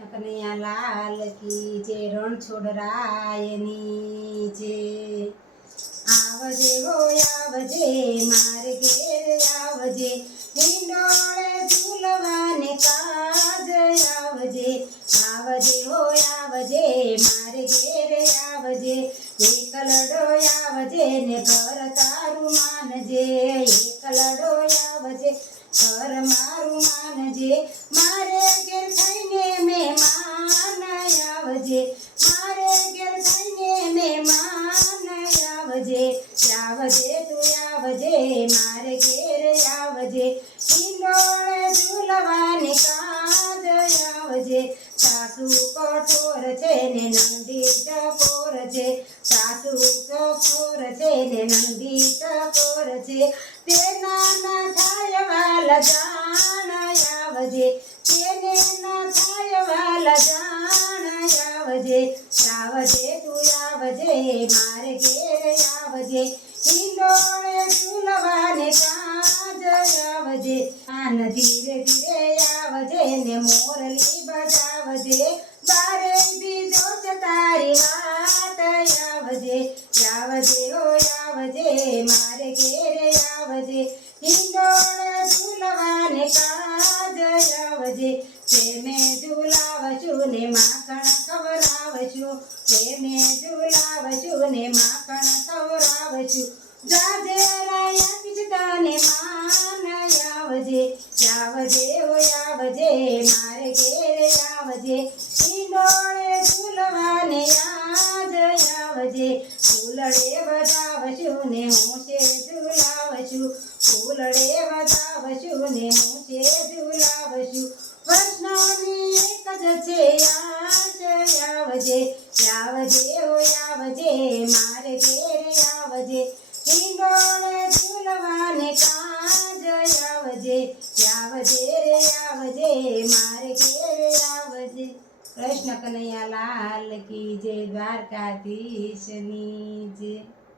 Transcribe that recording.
કનૈયા લાલ કી જે રણછોડરાયની જે આવજે હો આવજે મારે ઘેર આવજે હિંડોળે ઝૂલવાને કાજ આવજે આવજે હો આવજે મારે ઘેર આવજે એકલડો આવજે ને ઘર તારું માનજે એકલડો આવજે ઘર મારું માનજે મારે ઘેર થઈને મહેમાન આવજે મારે ઘેર થઈને મહેમાન આવજે આવજે તું આવજે મારે ઘેર આવજે હિંડોળે ઝૂલવાને કાજ આવજે સાસુ કઠોર છે ને નંદી ટકોર છે સાસુ કઠોર છે ને નંદી ટકોર છે તે નાના થાય વાલા જાણ આવજે તેને ના થાય વાલા જાણ આવજે આવજે તું આવજે મારે ઘેર આવજે હિંડોળે ઝૂલવાને કાજ આવજે આન ધીરે ધીરે આવજે ને મોરલી બજાવજે બારે બીજો છે તારી વાત આવજે આવજે હો આવજે મારે ઘેર આવજે હિંડોળે ઝૂલવાને કાજ આવજે પ્રેમે ઝૂલાવશું ને માખણ ખવડાવશું પ્રેમે ઝૂલાવશું ને માખણ ખવડાવશું જાજે રાયા કિચતાને માન આવજે આવજે હો આવજે મારે ઘેર આવજે હિંડોળે ઝૂલવાને યાદ આવજે ફૂલડે બજાવશું ને હોંશે ઝૂલાવશું ફૂલડે બજાવશું ને હોંશે ઝૂલાવશું વૈષ્ણવની એક જ છે આશ આવજે આવજે હો આવજે મારે ઘેર આવજે હિંડોળે ઝૂલવાને કાજ આવજે આવજે રે આવજે મારે ઘેર આવજે। કૃષ્ણ કનૈયા લાલ કી જય દ્વારકાધીશની જય।